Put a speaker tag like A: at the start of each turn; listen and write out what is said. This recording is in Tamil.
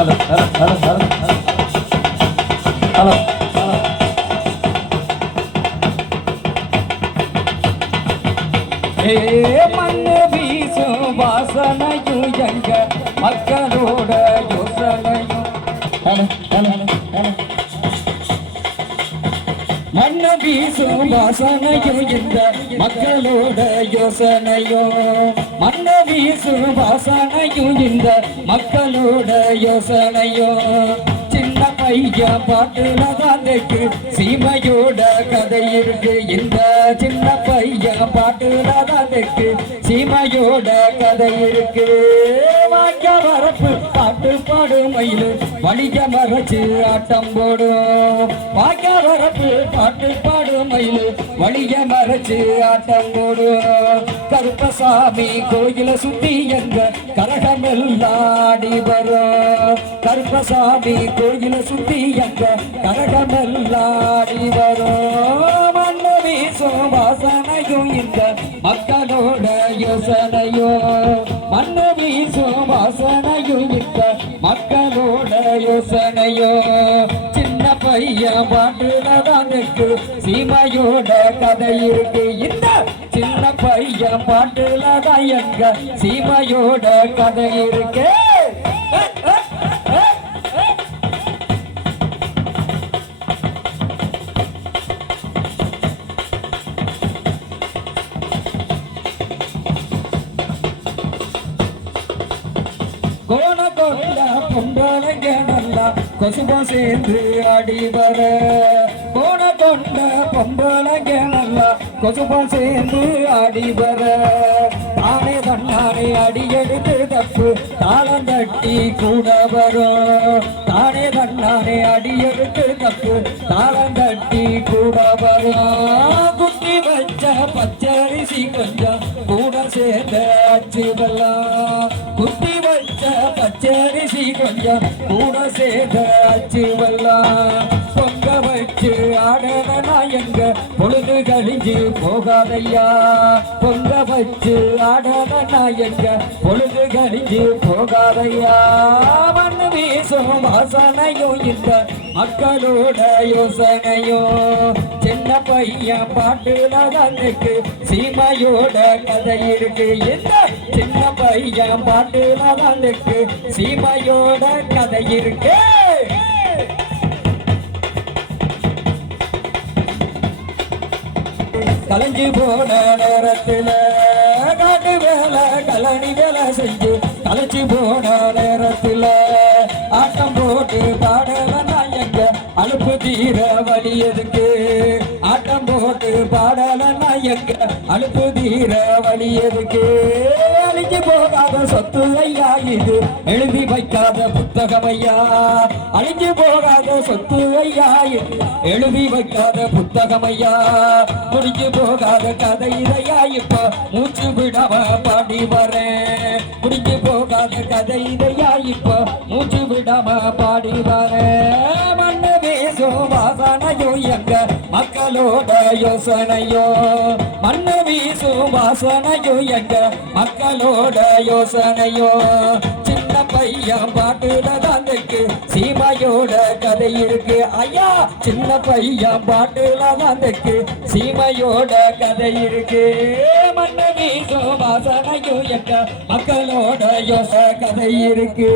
A: Hello hello hello hello. Hello ஏ மண்ணு வீசும் வாசனையும் எங்க மக்களோட வீசும் வாசனையும் இந்த மக்களோட யோசனையோ மண்ணு வீசும் வாசனையும் இந்த மக்களோட யோசனையோ சின்ன பையன் பாட்டுல தானுக்கு சீமையோட கதை இருக்கு இந்த சின்ன பையன் பாட்டுல தானுக்கு சீமையோட கதை இருக்கு வாய்க்க வரப்பு பாட்டு பாடும் மயிலு. வணிக மறைச்சு ஆட்டம் போடும் பாக்க வரப்பு பாட்டு பாடும் மயிலு. வணிக மறைச்சு ஆட்டம் போடும் கருப்பசாமி கோயில சுத்தி எங்க கரகம் எல்லாடி வரும். கருப்பசாமி கோயில சுத்தி எங்க கரகம் எல்லாடி வரும். மண்ணு வீசும் வாசனையும் இந்த மக்களோட யோசனை. வாசனையும் மக்களோட யோசனையோ சின்ன பையன் பாட்டுலதானுக்கு சீமையோட கதை இருக்கு. இந்த சின்ன பையன் பாட்டுலதான் எங்க சீமையோட கதை இருக்கு. கோண பொம்பளைங்க நல்லா கொசுபா சேர்ந்து ஆடி கோண கொண்ட பொம்பளைங்க நல்லா கொசுபா சேர்ந்து ஆடி தானே தன்னானே அடி எடுத்து தப்பு தாளம் தட்டி கூட வரும். தானே தன்னானே அடி எடுத்து தப்பு தாளம் தட்டி கூட வரும். குட்டி வச்ச பச்சரிசி கொஞ்சம் கூட சேர்ந்த அச்சு வெள்ளம் கூட சேர்ந்த அச்சு வெள்ளம் பொங்க வச்சு ஆடனா எங்க பொழுது கழிஞ்சு போகாதையா பொங்க வச்சு ஆடனா எங்க பொழுது கழிஞ்சு போகாதையா மண்ணு வீசும் வாசனையும் இந்த மக்களோட யோசனையோ சின்ன பையன் பாட்டுல தன்னுக்கு சீமையோட கதை இருக்கு. என்ன சின்ன பையன் பாட்டுல தன்னுக்கு சீமையோட கதை இருக்கு. கலைஞ்சு போன நேரத்துல காட்டு வேலை கலனி வேலை செஞ்சு. கலைச்சு போன தீர வழி எதுக்கு? ஆட்டம் போட்டு பாடலன்னா எங்க அனுப்பு தீர வழி எதுக்கு? அழிஞ்சு போகாத சொத்து ஐயா இது எழுதி வைக்காத புத்தகம் ஐயா. அழிஞ்சு போகாத சொத்து ஐயா இது எழுதி வைக்காத புத்தகம் ஐயா. முடிஞ்சு போகாத கதை இதையா இப்ப மூச்சு விடாம பாடி வரேன். முடிஞ்சு போகாத கதை இதையா இப்ப மூச்சு விடாம பாடி வரேன். மக்களோட யோசனையோ மண்ணு வீசும் வாசனையோ எங்க மக்களோட யோசனையோ சின்ன பையன் பாட்டுல தானுக்கு சீமையோட கதை இருக்கு. ஐயா சின்ன பையன் பாட்டுல தானுக்கு சீமையோட கதை இருக்கு. மண்ணு வீசும் வாசனையோ எங்க மக்களோட யோச கதை இருக்கு.